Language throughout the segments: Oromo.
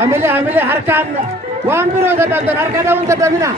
Amile harkaan waan biroo dadhabdan harka dha'uun dadhabina.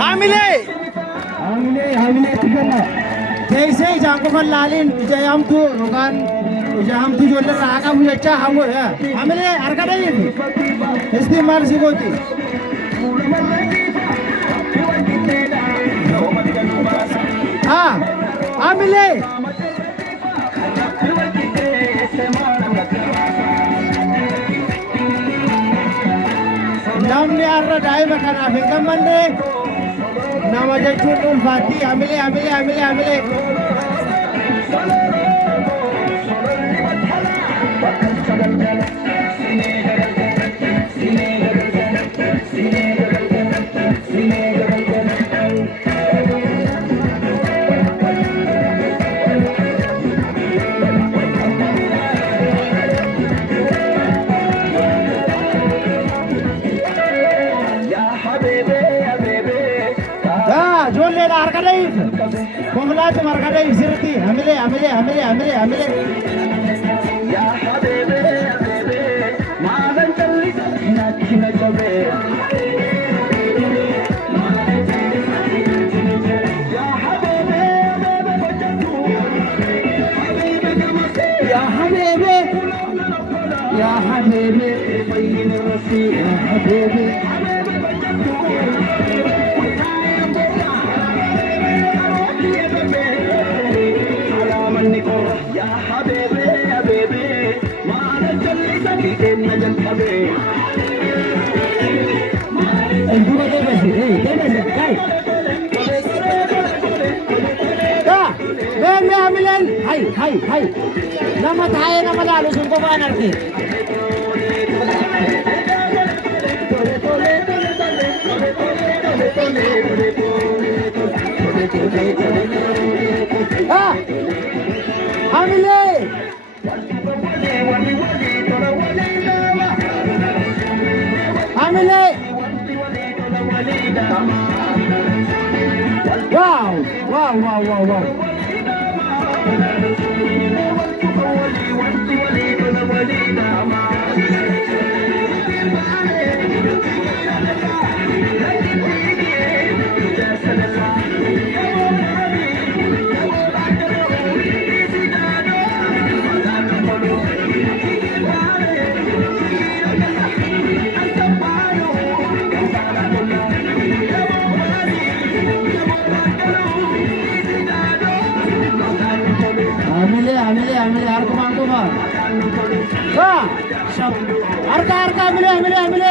Hamile tikana जैसे जाको फलालीन जयमतु रोगान जयमतु जोले रागा मुझे हमो है हमले अरकड़े इस्तेमाल सिकोती हाँ हमले namni arra daa'ima kanaaf hin gammanne nama jechuun ulfaatti hamile जोले अरकड़े कोमलाच मरकड़े सिरती हमले या हबीबे मादन चल्ली नचिन जबे या हबीबे या हबीबे बयन रसी या हबीबे या हबीबे मादन चल्ली सकी नजन कबे enduro debe ser kai da me amilen hai nama thaye nama lalu sun ko banar ke ah amile amile wow amile har kumar wah arka amile